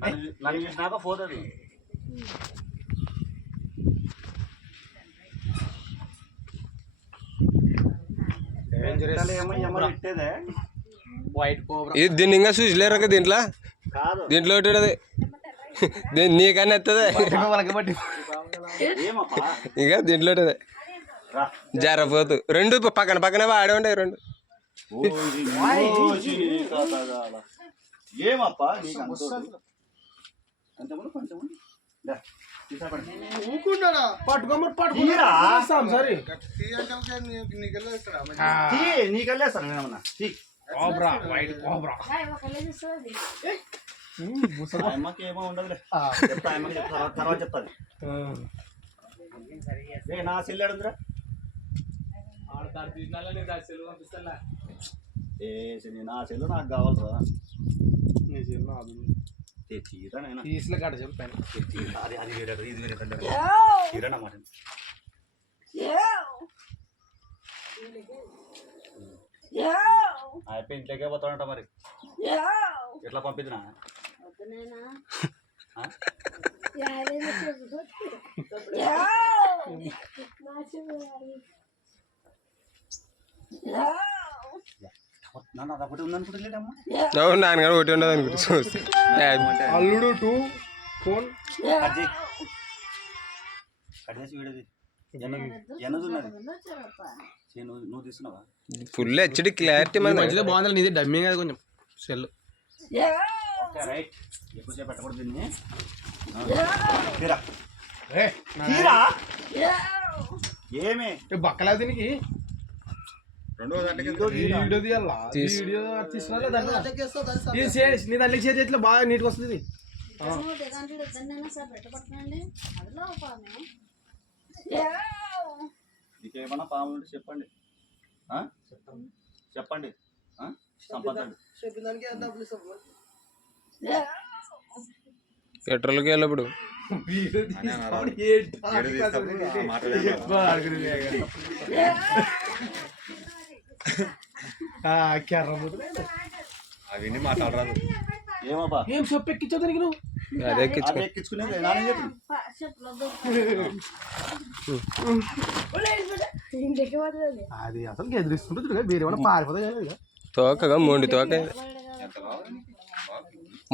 నన్ను నన్ను చూసినాక పోతుంది ఇది దీన్ని ఇంకా చూసలేరు దీంట్లో కాదు దీంట్లో ఒకటి దీన్ని నీకన్నా ఎత్తదే ఇక దీంట్లో జరపోతు రెండు పక్కన పక్కన ఆడే రెండు. ఏమప్పా నీకు అంత వద్దు. కొంచెము కొంచెము దా, తీసాపండి. ఊకుంటాడా పట్టుకోమని తీరా? పట్టుకుంటాం సరే. తీ, నీకెళ్ళేస్తాను నేనేమన్నా తీ. Cobra white cobra. ఆ అమ్మకి ఏమో ఉండదులే. చెప్తా ఆ అమ్మకి చెప్తా తర్వాత- తర్వాత చెప్తాది ఏ నా ఏ నా సెల్ నాకు కావాలరా. ఏ తీరా నేను తీసులే కాడ చెప్పాను అది అది వేరే ఇది వేరే తీరా అన్నమాట అయిపోయి ఇంట్లోకే పోతాడంట మరి ఎట్లా పంపించినా ఆ? నన్ను అది ఒకటి ఉందనుకుంటలేదమ్మా అవును నాన్నగారు ఒకటి ఉండదు అనుకుంటు చూస్తే అల్లుడు to phone. Full HD clarity మన మధ్యలో బాగుంది నీది డమ్మింగ్ అది కొంచెం. Cell okay right. ఎక్కువసేపు పెట్టకూడదు దీన్ని. ఆ. తీరా. తీరా? ఏమే? బక్కలా దీనికి? నీ దాంట్లో షేర్ చేతిలో బాగా నీట్గా వస్తుంది ఇది. నీకేమన్నా పాములు ఉంటే చెప్పండి. ఆ? చెప్పండి. పెట్రోల్కి వెళ్ళప్పుడు వీడియో. అవన్నీ మాట్లాడరాదు. ఏమబ్బా? ఏం చెప్పు ఎక్కించావు దానికి నువ్వు? అదే ఎక్కించుకో. అది ఎక్కించుకునేది నాన్న చెప్పు అది అసలు ఎదురిస్తుంటుంది ఏమైనా. తోకగా మొండి తోక.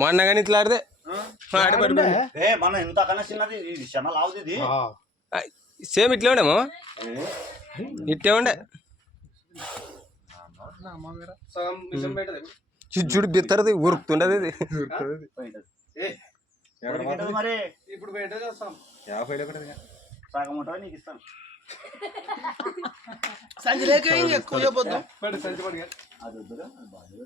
మొన్న కానీ ఇట్లా ఆడితే. సేమ్ ఇట్లా ఉండేమో? ఇట్టే ఉండే. చూడు బిత్తరది ఉరుకుతుండది ఇది. పోయింటది. ఏ, ఎవరికి ఇవ్వదు మరి. ఇప్పుడు పెట్టే చేస్తాం. యాభై ఒకటి సగం ఉంటుంది నీకు ఇస్తాను. సంచి లేక ఎక్కువ చెప్పొద్దు పడి సంచి పడి అది వద్దురా అది బాగాలేదు.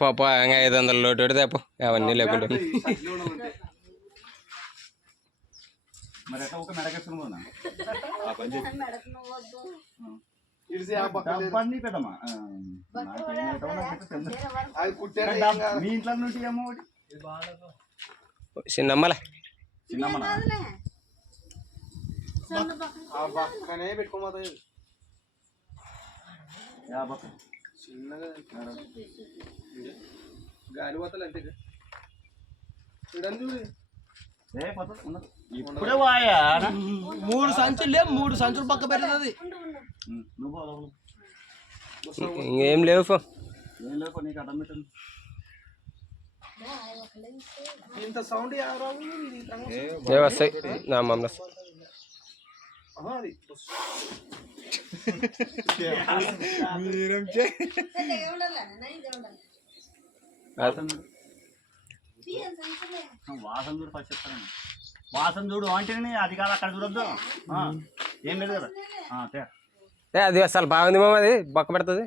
పాప ఇంకా ఐదు వందల లోటు పెడితే అప్పు అవన్నీ లేకుండా మరి ఎట్లా ఒక మెడకెత్తుకున్నా ఆ పని ఆ పక్కన లేదు. డబ్బండి పెద్దమ్మా మీ ఇంట్లో నుండి ఏమో చిన్నమ్మలే. చిన్నమ్మనా? ఆ పక్కనే పెట్టుకోమాతాయి యాభై చిన్నగా గాలి పోతలే అంతే చూడండి చూడు. ఏ పద్ధతి ఉన్నది. ఇప్పుడే వాయా? మూడు సంచులు మూడు సంచులు పక్క పెడుతుంది. ఇంకేం లేవు పో. ఏం లేకపో నీకు అడ్డం పెట్టండి ఇంత సౌండ్ ఏ వస్తాయి. నా మమ్మల్ని వాసన చెప్తాను వాసన చూడు అంటే అది కాదు అక్కడ చూడొద్దు. ఏం లేదు కదా. అది అసలు బాగుంది మామ అది. బొక్క పెడుతుంది.